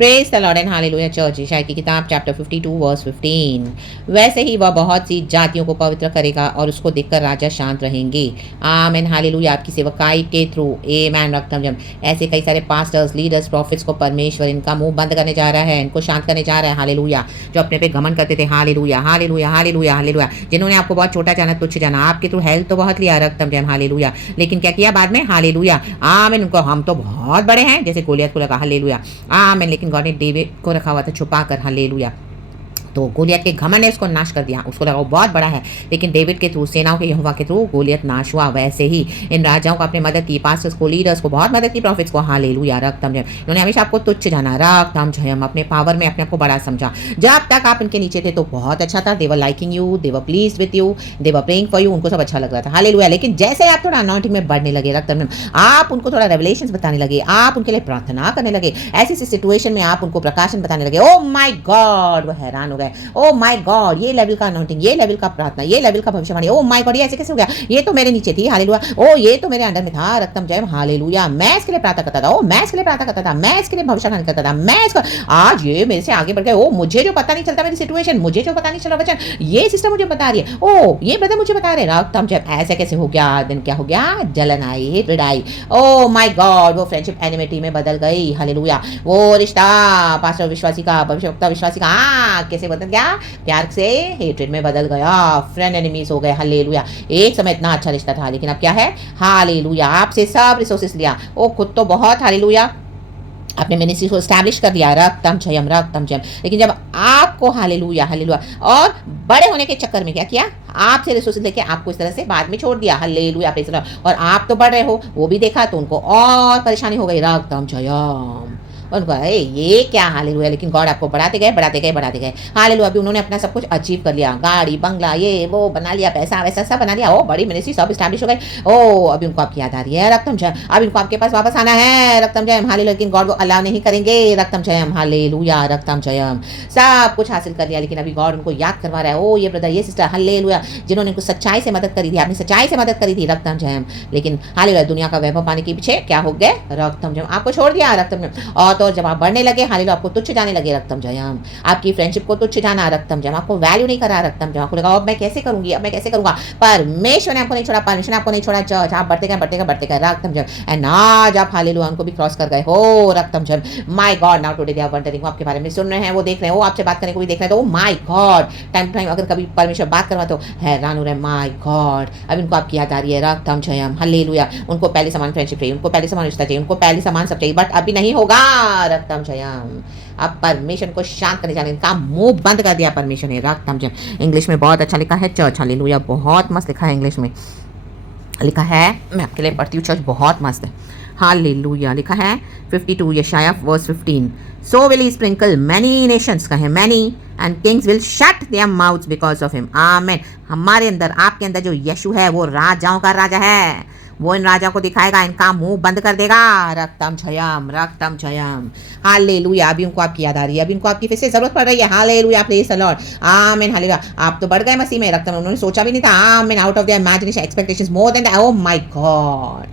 Praise the Lord and hallelujah church यशायाह की किताब चैप्टर 52 वर्स 15। वैसे ही वह बहुत सी जातियों को पवित्र करेगा और उसको देखकर राजा शांत रहेंगे। आमीन हालेलुया। आपकी सेवकाई के थ्रू आमीन रखतम जम ऐसे कई सारे पास्टर्स लीडर्स प्रॉफिट्स को परमेश्वर इनका मुंह बंद करने जा रहा है, इनको शांत करने जा रहा है। हालेलुया। जो अपने पे घमंड करते थे, हालेलुया हालेलुया हालेलुया हालेलुया, जिन्होंने आपको बहुत छोटा जाना, तुच्छ जाना, आपके थ्रू हेल्थ तो बहुत लिया रखतम जम हालेलुया, लेकिन क्या किया बाद में, हालेलुया आमीन, उनको हम तो बहुत बड़े हैं जैसे गोलियत को लगा, हालेलुया आमीन, लेकिन गॉड ने डेविड को रखा हुआ था छुपा कर, हालेलुया। तो गोलियत के घमंड ने उसको नाश कर दिया, उसको लगा वो बहुत बड़ा है, लेकिन डेविड के थ्रू, सेनाओं के यहोवा के थ्रू गोलियत नाश हुआ। वैसे ही इन राजाओं को आपने मदद की, पास्टर्स को, लीडर्स को बहुत मदद की, प्रॉफिट्स को, हालेलुया रखतम जयम। इन्होंने हमेशा आपको तुच्छ जाना, रखतम जयम, अपने पावर में अपने आप को बड़ा समझा। जब तक आप इनके नीचे थे तो बहुत अच्छा था, they're liking you, they're please with you, they're praying for you, उनको सब अच्छा लग रहा था, हालेलुया। लेकिन जैसे आप थोड़ा अनॉइंटिंग में बढ़ने लगे, रखतम आप उनको थोड़ा रेवलेशंस बताने लगे, आप उनके लिए प्रार्थना करने लगे, ऐसी सिचुएशन में आप उनको प्रकाशन बताने लगे, ओ माय गॉड, वो हैरान हो गए, ओ माय गॉड, ये लेवल का अनॉइंटिंग, ये लेवल का प्रार्थना, ये लेवल का भविष्यवाणी, ओ माय गॉड, ये ऐसे कैसे हो गया, ये तो मेरे नीचे थी, हालेलुया, ओ ये तो मेरे अंडर में था, रक्तम जय, हालेलुया। मैं इसके लिए प्रार्थना करता था, ओ मैं इसके लिए प्रार्थना करता था, मैं इसके लिए भविष्यवाणी करता था, मैं इसको, आज ये मेरे से आगे बढ़ गए, ओ मुझे जो पता नहीं चलता मेरी सिचुएशन, मुझे जो पता नहीं चला वचन, ये सिस्टर मुझे बता रही है, ओ ये ब्रदर मुझे बता रहे, रक्तम जय, ऐसे कैसे हो गया, दिन क्या हो गया, जलन आई, हेट्रेड आई, ओ माय गॉड, वो फ्रेंडशिप एनिमिटी में बदल गई, हालेलुया। वो रिश्ता पास्टर विश्वासी का, भविष्यवक्ता विश्वासी का, कैसे बदल गया, प्यार से हेट्रेड में बदल गया, फ्रेंड एनिमीज हो गए, हालेलुया। एक समय इतना अच्छा रिश्ता था, लेकिन अब क्या है, हालेलुया, आपसे सब रिसोर्सेस लिया, ओ खुद तो बहुत, हालेलुया, अपने मिनिस्ट्री को स्टैब्लिश कर दिया, रक्तम जयम रक्तम जयम, लेकिन जब आपको, हालेलुया हालेलुया, और बड़े होने के चक्कर में क्या किया, आपसे रिसोर्सेज लेके आपको इस तरह से बाद में छोड़ दिया, हालेलुया, और आप तो बढ़ रहे हो, वो भी देखा तो उनको और परेशानी हो गई, रक्तम जयम, उनको ये क्या, हालेलुया, लेकिन गॉड आपको बढ़ाते गए बढ़ाते गए बढ़ाते गए, हालेलुया। अभी उन्होंने अपना सब कुछ अचीव कर लिया, गाड़ी बंगला ये वो बना लिया, पैसा वैसा सब बना लिया, ओ बड़ी मिनिस्ट्री सब स्टैब्लिश हो गई, ओ अभी उनको आपकी याद आ रही है, रक्तम जय, अब इनको आपके पास वापस आना है, रक्तम जयम, हालेलुया, लेकिन गॉड वो अलाउ नहीं करेंगे, रक्तम जयम, हालेलुया रक्तम जयम। सब कुछ हासिल कर लिया, लेकिन अभी गॉड उनको याद करवा रहा है, ओ ये ब्रदर ये सिस्टर, हालेलुया, जिन्होंने उनको सच्चाई से मदद करी थी, आपने सच्चाई से मदद करी थी, रक्तम जयम, लेकिन हालेलुया दुनिया का वैभव पाने के पीछे क्या हो गए, रक्तम जयम, आपको छोड़ दिया, रक्तम जयम, और तो जब आप बढ़ने लगे, हालेलुया, आपको तुच्छ जाने लगे, रक्तम जयम, आपकी फ्रेंडशिप को तुच्छ जाना, रक्तम जयम, आपको वैल्यू नहीं करा, रक्तम जयम, आपको लगा अब मैं कैसे करूंगी, अब मैं कैसे करूंगा, परमेश्वर ने आपको नहीं छोड़ा, परमेश्वर ने आपको नहीं छोड़ा, चर्च आप बढ़ते गए बढ़ते गए बढ़ते गए, रक्तम जयम, एंड आज आप हालेलुया उनको भी क्रॉस कर गए हो, रक्तम जयम, my God, now today they are wondering, आपके बारे में सुन रहे हैं, वो देख रहे हैं, वो आपसे बात करने को भी देख रहे हैं, तो my God, time to time अगर कभी परमेश्वर बात करवा तो हैरान हो रहे हैं, माय गॉड, अब इनको आपकी याद आ रही है, रक्तम जयम, हालेलुया, उनको पहले समान फ्रेंडशिप चाहिए, उनको पहले समान रिश्ता चाहिए, उनको पहले समान सब चाहिए, बट अभी नहीं होगा, रक्तम जयम। अब परमेश्वर को शांत करने जाने का मुंह बंद कर दिया परमेश्वर ने, रक्तम जयम। इंग्लिश में बहुत अच्छा लिखा है चर्च, हालेलुया, बहुत मस्त लिखा है, इंग्लिश में लिखा है, मैं आपके लिए पढ़ती हूँ चर्च, बहुत मस्त है, हालेलुया, लिखा है 52 यशायाह verse 15, so will he sprinkle many nations, कहे many, and kings will shut their mouths because of him, आमीन। हमारे अंदर, आपके अंदर जो यीशु है वो राजाओं का राजा है, वो इन राजाओं को दिखाएगा, इनका मुंह बंद कर देगा, रक्तम जयम रक्तम जयम, हालेलुया। अभी उनको आपकी याद आ रही है, अभी उनको आपकी फिर से जरूरत पड़ रही है, हालेलुया, प्रेज द लॉर्ड, आमीन, हालेलुया। आप तो बढ़ गए मसीह में, रक्तम, उन्होंने सोचा भी नहीं था, आमीन, out of their imagination expectations more than, O my God,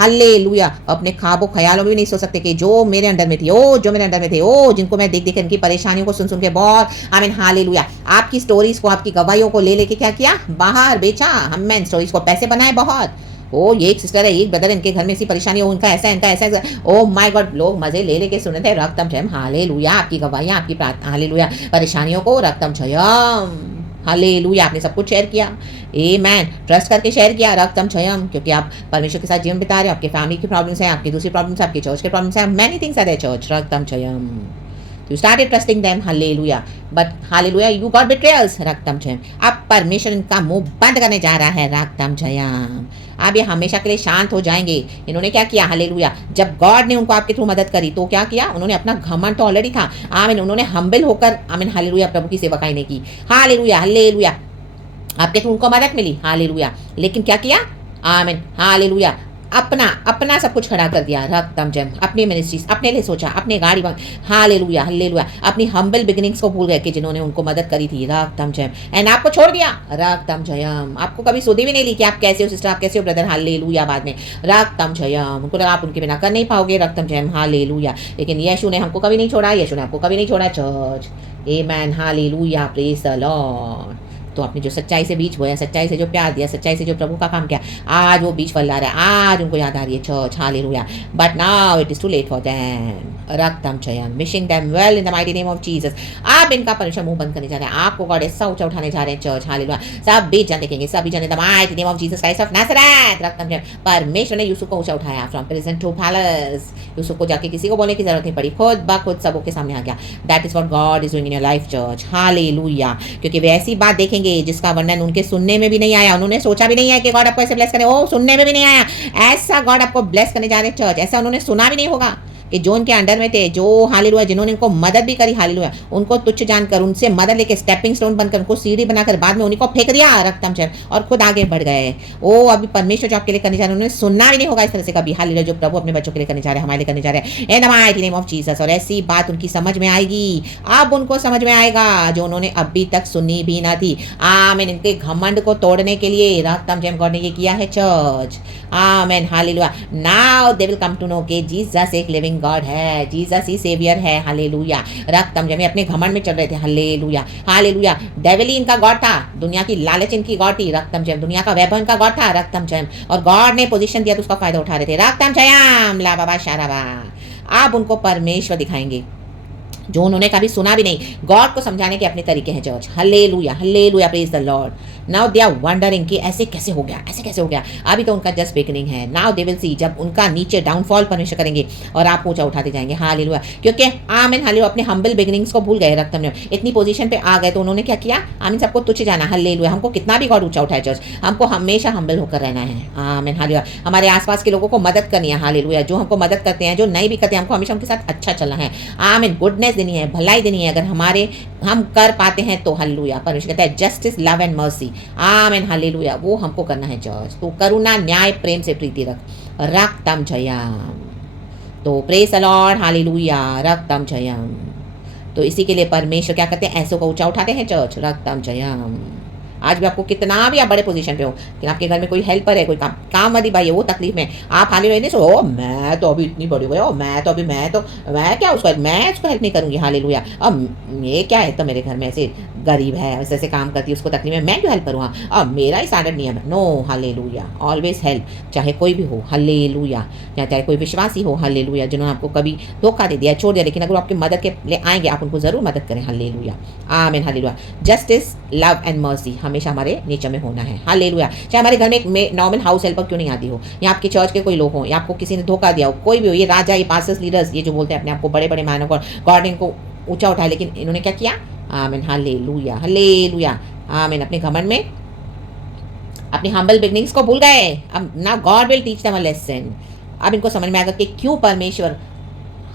hallelujah, अपने ख्वाबों ख्यालों में भी नहीं सोच सकते कि जो मेरे अंडर में थी, ओ जो मेरे अंडर में थे, ओ जिनको मैं देख देख इनकी परेशानियों को सुन सुन के बहुत, आमीन, हालेलुया, आपकी स्टोरीज को, आपकी गवाहियों को ले लेके क्या किया, बाहर बेचा, हम इन स्टोरीज को पैसे बनाए बहुत, ओ ये एक सिस्टर है, एक ब्रदर, इनके घर में ऐसी परेशानी हो, इनका ऐसा इनका ऐसा, ओ माय गॉड, लोग मजे ले लेके सुने थे, रक्तम जयम, हालेलुया, आपकी गवाहियां, आपकी प्रार्थना, हालेलुया, परेशानियों को, रक्तम जयम, हालेलुया, आपने सब कुछ शेयर किया, आमीन, ट्रस्ट करके शेयर किया, रक्तम जयम, क्योंकि आप परमेश्वर के साथ जीवन बिता रहे हो, आपके फैमिली की प्रॉब्लम्स हैं, आपकी दूसरी प्रॉब्लम्स है, आपकी चर्च के प्रॉब्लम्स हैं, many things are there church, रक्तम जयम, You started trusting them, hallelujah. But hallelujah, you got betrayals, रक्तम Jayam. अब परमेश्वर इनका मुंह बंद करने जा रहा है, रक्तम जयम। अब ये हमेशा के लिए शांत हो जाएंगे। इन्होंने क्या किया, हालेलुया, जब गॉड ने उनको आपके थ्रू मदद करी तो क्या किया, उन्होंने अपना घमंड तो ऑलरेडी था, आमीन, उन्होंने हम्बल होकर, आमीन, हालेलुया, प्रभु की सेवकाई ने की, हालेलुया हालेलुया, आपके थ्रू उनको मदद मिली, हालेलुया, लेकिन क्या किया, आमीन, हालेलुया, अपना अपना सब कुछ खड़ा कर दिया, रक्तम जम, अपनी मिनिस्ट्रीज, अपने लिए सोचा, अपने गाड़ी बंग, हालेलुया हालेलुया, अपनी हम्बल बिगिनिंग्स को भूल गए कि जिन्होंने उनको मदद करी थी, रक्तम जम, एंड आपको छोड़ दिया, रक्तम जयम, आपको कभी सुधी भी नहीं ली कि आप कैसे हो सिस्टर, आप कैसे हो ब्रदर, हालेलुया, बाद में रक्तम जयम, उनको लगा आप उनके बिना कर नहीं पाओगे, रक्तम जयम, हालेलुया, लेकिन यीशु ने हमको कभी नहीं छोड़ा, यीशु ने आपको कभी नहीं छोड़ा church, amen, hallelujah, praise the Lord. तो आपने जो सच्चाई से बीज बोया, सच्चाई से जो प्यार दिया, सच्चाई से जो प्रभु का काम किया, आज वो बीज फल ला रहा है, आज उनको याद आ रही है church, hallelujah, but now it is too late for them, रक्तम चयन, wishing them well in the mighty name of Jesus. आप इनका परमेश्वर मुंह बंद करने जा रहे हैं, आपको गॉड ऐसा ऊंचा उठाने जा रहे हैं चर्च, हालेलुया, सब बीज जन देखेंगे, सभी जन in the mighty name of Jesus Christ of Nazareth, रक्तम चयन। परमेश्वर ने यूसुफ को ऊंचा उठाया फ्रॉम प्रिजन टू पैलेस, यूसुफ को जाके किसी को बोलने की जरूरत नहीं पड़ी, खुद ब खुद सबों के सामने आ गया। That is what God is doing in your life church, hallelujah, क्योंकि वे ऐसी बात देखेंगे जिसका वर्णन उनके सुनने में भी नहीं आया, उन्होंने सोचा भी नहीं है कि गॉड आपको ऐसे ब्लेस करे, ओ सुनने में भी नहीं आया, ऐसा गॉड आपको ब्लेस करने जा रहे चर्च, ऐसा उन्होंने सुना भी नहीं होगा कि जो उनके अंडर में थे, जो हालेलुया, जिन्होंने उनको मदद भी करी, हालेलुया, उनको तुच्छ जानकर, उनसे मदद लेके स्टेपिंग स्टोन बनकर, उनको सीढ़ी बनाकर बाद में उन्हीं को फेंक दिया, रक्तम चैन, और खुद आगे बढ़ गए। ओ अभी परमेश्वर जो आपके लिए करने जा रहे हैं, उन्होंने सुनना भी नहीं होगा इस तरह से कभी, हालेलुया, जो प्रभु अपने बच्चों के लिए करने जा रहे हैं, हमारे लिए करने जा रहे हैं, इन the mighty name of Jesus. और ऐसी बात उनकी समझ में आएगी, अब उनको समझ में आएगा जो उन्होंने अभी तक सुनी भी ना थी। आमीन, इनके घमंड को तोड़ने के लिए रक्तम जैम गॉड ने ये किया है church, amen, hallelujah. Now they will come to know कि जीसस एक लिविंग गॉड है, जीसस ही सेवियर है, हालेलुया। रक्तम जैम अपने घमंड में चल रहे थे, हालेलुया हालेलुया। डेविल ही इनका गॉड था, दुनिया की लालच इनकी गॉड थी, रक्तम जैम, दुनिया का वैभव इनका गॉड था, रक्तम जैम, और गॉड ने पोजीशन दिया तो उसका फायदा उठा रहे थे, रक्तम जयम, ला बाबा शाराबा। आप उनको परमेश्वर दिखाएंगे जो उन्होंने कभी सुना भी नहीं, गॉड को समझाने के अपने तरीके हैं church, hallelujah hallelujah, praise the Lord. Now they are wondering कि ऐसे कैसे हो गया, ऐसे कैसे हो गया, अभी तो उनका जस्ट बिगिनिंग है। नाउ दे विल सी, जब उनका नीचे डाउनफॉल परमेश्वर करेंगे और आप ऊंचा उठाते जाएंगे, हालेलुया, क्योंकि आमीन हालेलुया, अपने हम्बल बिगिनिंग्स को भूल गए, रक्तम ने इतनी पोजीशन पे आ गए तो उन्होंने क्या किया, आमीन, सबको तुच्छ जाना, हालेलुया। हमको कितना भी गॉड ऊंचा उठाए चर्च, हमको हमेशा हम्बल होकर रहना है, आमीन हालेलुया। हमारे आसपास के लोगों को मदद करनी है, हालेलुया, जो हमको मदद करते हैं, जो नहीं भी करते हैं, हमको हमेशा उनके साथ अच्छा चलना है, आमीन, गुडनेस देनी है, भलाई देनी है, अगर हमारे हम कर पाते हैं तो, हालेलुया। परमेश्वर कहता है जस्टिस, लव एंड मर्सी, आमीन हालेलुया, वो हमको करना है चर्च। तो करुणा, न्याय, प्रेम से प्रीति रख, रक्तम जयम, तो praise the Lord, hallelujah, रक्तम Jayam. तो इसी के लिए परमेश्वर क्या करते हैं, ऐसों को ऊंचा उठाते हैं चर्च, रक्तम जयम। आज भी आपको कितना भी आप बड़े पोजीशन पे हो, लेकिन आपके घर में कोई हेल्पर है, कोई काम वाली भाई है, वो तकलीफ में, आप हालेलुया नहीं सो, ओ मैं तो अभी इतनी बड़ी हो गया, मैं क्या उसको हेल्प नहीं करूंगी, हालेलुया, अब ये क्या है, तो मेरे घर में ऐसे गरीब है, ऐसे काम करती है, उसको तकलीफ में, मैं क्यों हेल्प करूँ, अब मेरा ही स्टैंडर्ड नहीं है, नो, हालेलुया, ऑलवेज हेल्प, चाहे कोई भी हो, हालेलुया, या चाहे कोई विश्वासी हो, हालेलुया, जिन्होंने आपको कभी धोखा दे दिया, छोड़ दिया, लेकिन अगर आपकी मदद के लिए आएंगे, आप उनको जरूर मदद करें, हालेलुया, आमीन hallelujah. Justice, love and mercy हमेशा हमारे नेचर में होना है, हालेलुया। चाहे हमारे घर में एक नॉर्मल हाउस हेल्पर क्यों नहीं आती हो, या आपके चर्च के कोई लोग हो, या आपको किसी ने धोखा दिया हो, कोई भी हो, ये राजा, ये पास्टर्स, लीडर्स, ये जो बोलते हैं अपने आप को बड़े बड़े मैनों को, गॉड ने इनको ऊंचा उठाया, लेकिन इन्होंने क्या किया, आमीन हालेलुया हालेलुया, आमीन, अपने घमंड में अपनी हम्बल बिगनिंग्स को भूल गए। अब now God will teach them a lesson. अब इनको समझ में आएगा कि क्यों परमेश्वर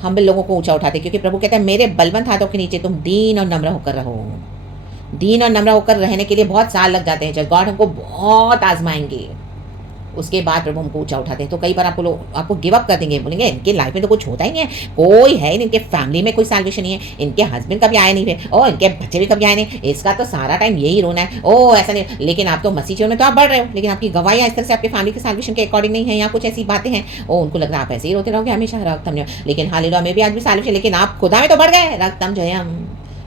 हम्बल लोगों को ऊंचा उठाते, क्योंकि प्रभु कहता है मेरे बलवंत हाथों के नीचे तुम दीन और नम्र होकर रहो। दीन और नम्र होकर रहने के लिए बहुत साल लग जाते हैं, जब गॉड हमको बहुत आजमाएंगे, उसके बाद प्रभु हमको ऊंचा उठाते हैं। तो कई बार आपको गिव अप कर देंगे, बोलेंगे इनके लाइफ में तो कुछ होता ही नहीं है, कोई है नहीं, इनके फैमिली में कोई सैल्वेशन नहीं है, इनके हस्बैंड कभी आए नहीं थे, और इनके बच्चे भी कभी आए नहीं, इसका तो सारा टाइम यही रोना है, ओ ऐसा नहीं। लेकिन आप तो मसीह जीवन में तो आप बढ़ रहे हो, लेकिन आपकी गवाहियाँ इस तरह से आपके फैमिली के सैल्वेशन के अकॉर्डिंग नहीं है, या कुछ ऐसी बातें हैं, ओ उनको लग रहा है आप ऐसे ही रोते रहोगे हमेशा, रक्तम जयम। लेकिन हालेलुया, में भी आज भी सैल्वेशन, लेकिन आप खुदा में तो बढ़ गए, रक्तम जयम।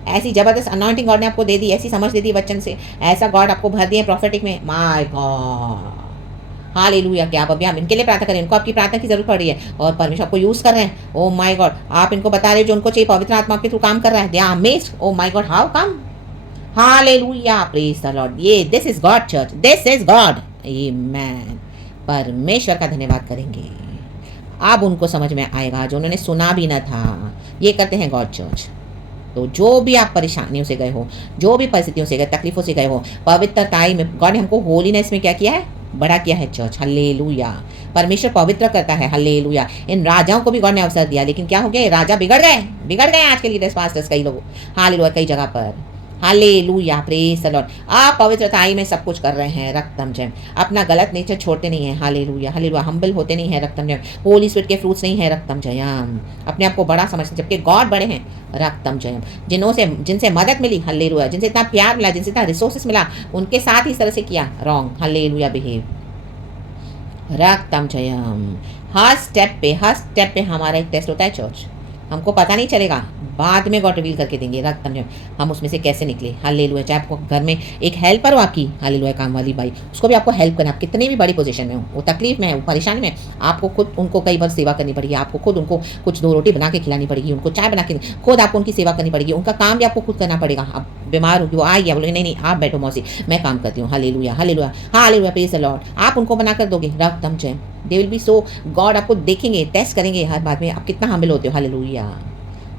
ऐसी जबरदस्त अनॉइंटिंग गॉड ने आपको दे दी, ऐसी समझ दे दी वचन से, ऐसा गॉड आपको भर दिए प्रॉफिटिक में, माय गॉड, हालेलुया। कि आप अभी हम इनके लिए प्रार्थना करें, इनको आपकी प्रार्थना की जरूरत पड़ रही है, और परमेश्वर आपको यूज कर रहे हैं, ओ माय गॉड, आप इनको बता रहे हो जो उनको चाहिए, पवित्र आत्मा आपके थ्रू काम कर रहा है, they are amazed, oh my God, how come, hallelujah, praise the Lord. ये this is God church, this is God, amen. परमेश्वर का धन्यवाद करेंगे, अब उनको समझ में आएगा जो उन्होंने सुना भी ना था। ये करते हैं गॉड चर्च। तो जो भी आप परेशानियों से गए हो, जो भी परिस्थितियों से गए, तकलीफों से गए हो, पवित्रताई में गॉड ने हमको होलीनेस में क्या किया है, बड़ा किया है चर्च, हालेलुया। परमेश्वर पवित्र करता है, हालेलुया। इन राजाओं को भी गॉड ने अवसर दिया, लेकिन क्या हो गया, राजा बिगड़ गए आज के लीडर्स पास्टर्स, कई लोग, हालेलुया, कई जगह पर, हालेलुया, प्रेज द लॉर्ड। आप पवित्रताई में सब कुछ कर रहे हैं, रक्तम जय। अपना गलत नेचर छोड़ते नहीं हैं, हालेलुया हालेलुया। हम्बल होते नहीं हैं, रक्तम जय। होली स्पिरिट के फ्रूट्स नहीं है, रक्तम जयम। अपने आप को बड़ा समझते जबकि गॉड बड़े हैं, रक्तम जयम। जिनसे मदद मिली, हालेलुया, जिनसे इतना प्यार मिला, जिनसे इतना रिसोर्सेस मिला, उनके साथ ही इस तरह से किया रॉन्ग, हालेलुया, बिहेव, रक्तम जयम। हर स्टेप पे हमारा एक टेस्ट होता है चर्च। हमको पता नहीं चलेगा, बाद में गॉड रिवील करके देंगे, रक्तम जयम, हम उसमें से कैसे निकले, हालेलुया। चाहे आपको घर में एक हेल्पर हो आपकी, हालेलुया, काम वाली बाई, उसको भी आपको हेल्प करना, आप कितनी भी बड़ी पोजीशन में हो, वो तकलीफ में है, वो परेशानी में, आपको खुद उनको कई बार सेवा करनी पड़ेगी, आपको खुद उनको कुछ 2 रोटी बना के खिलानी पड़ेगी, उनको चाय बना के, खुद आपको उनकी सेवा करनी पड़ेगी, उनका काम भी आपको खुद करना पड़ेगा। आप बीमार होगी, वो आएगी, बोलोगे नहीं नहीं आप बैठो मौसी, मैं काम करती हूँ, hallelujah hallelujah hallelujah, praise the Lord. आप उनको बना कर दोगे, रक्तम जयम। They will be so, God आपको देखेंगे, टेस्ट करेंगे हर बात में, आप कितना हामिल होते हो, हालेलुया।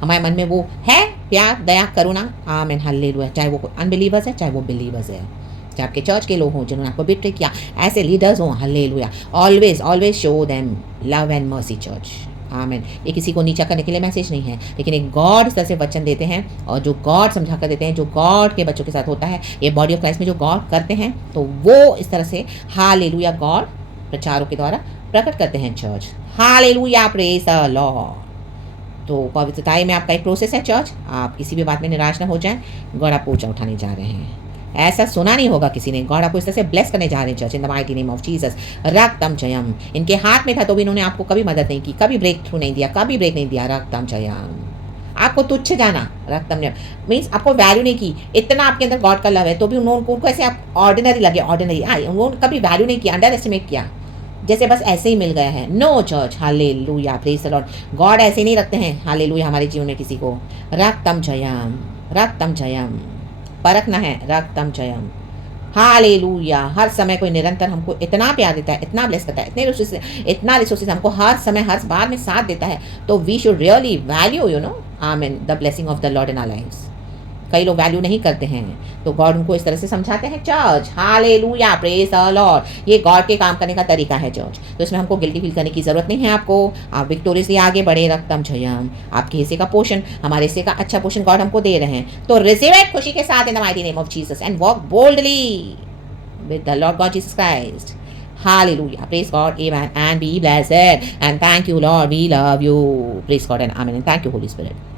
हमारे मन में वो है प्यार, दया, करुणा, आमीन, हालेलुया। चाहे वो अनबिलीवर्स है, चाहे वो बिलीवर्स है, चाहे आपके चर्च के लोग हों जिन्होंने आपको बिट्रे किया, ऐसे लीडर्स हों, hallelujah. Always always show them love and mercy, church, आमीन। ये किसी को नीचा करने के लिए मैसेज नहीं है, लेकिन एक गॉड इस तरह से वचन देते हैं, और जो गॉड समझा कर देते हैं, जो गॉड के बच्चों के साथ होता है, ये बॉडी ऑफ क्राइस्ट में जो गॉड करते हैं, तो वो इस तरह से हालेलुया गॉड प्रचारों के द्वारा प्रकट करते हैं, church, hallelujah, praise the Lord. तो पवित्रताई में आपका एक प्रोसेस है, चर्च। आप किसी भी बात में निराश ना हो जाएं, गॉड आपको ऊंचा उठाने जा रहे हैं, ऐसा सुना नहीं होगा किसी ने, गॉड आपको इस तरह से ब्लेस करने जा रहे हैं, church, in the mighty name of Jesus, रक्तम जयम। इनके हाथ में था तो भी इन्होंने आपको कभी मदद नहीं की, कभी ब्रेक थ्रू नहीं दिया, कभी ब्रेक नहीं दिया, रक्तम जयम। आपको तुच्छ जाना, रक्तम जयम, मीन्स आपको वैल्यू नहीं की, इतना आपके अंदर गॉड का लव है तो भी उनको ऐसे आप ऑर्डिनरी लगे, ऑर्डिनरी, उन्होंने कभी वैल्यू नहीं किया, अंडर एस्टिमेट किया, जैसे बस ऐसे ही मिल गया है। No church, hallelujah, praise the Lord. God ऐसे नहीं रखते हैं, हालेलुया, हमारे जीवन में किसी को, रक्तम जयम, रक्तम जयम, परखना है, रक्तम जयम, हालेलुया। हर समय कोई निरंतर हमको इतना प्यार देता है, इतना ब्लेस करता है, इतना रिसोर्सेज हमको हर समय हर बार में साथ देता है, तो we should really value, you know, आमीन, the blessing of the Lord in our lives. कई लोग वैल्यू नहीं करते हैं, तो गॉड उनको इस तरह से समझाते हैं, church, hallelujah, praise the Lord. ये गॉड के काम करने का तरीका है, चर्च। तो इसमें हमको गिल्टी फील करने की जरूरत नहीं है आपको, आप विक्टोरियसली आगे बढ़े, रक्तम जयम। आपके हिस्से का पोषण, हमारे हिस्से का अच्छा पोषण गॉड हमको दे रहे हैं, तो रिसीव इट खुशी के साथ इन the mighty name of Jesus and walk boldly with the Lord God Jesus Christ. Hallelujah. Praise God. Amen. And be blessed. And thank you, Lord. We love you. Praise God and amen. And thank you, Holy Spirit.